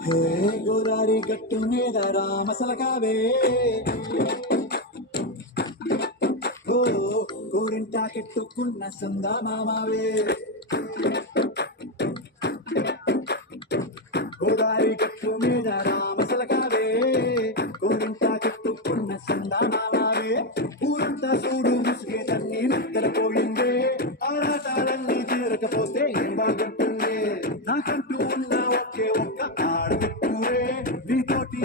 హే గోదారి గట్టు మీద రామసలకావే ఓ గోరింటాకెట్టుకున్న సందా మామావే గోదారి గట్టు మీద రామసలకావే గోరింటాకెట్టుకున్న సందా మామావే ఊరంతా చూడు ముసుగే తన్ని నిద్రపోయిందే ఆరాటాలన్నీ తీరకపోతే ఏం బాగుంటుంది నాకంటూ ఉన్న ఒకే ఒక్క ఆడపిల్లే నీతోటి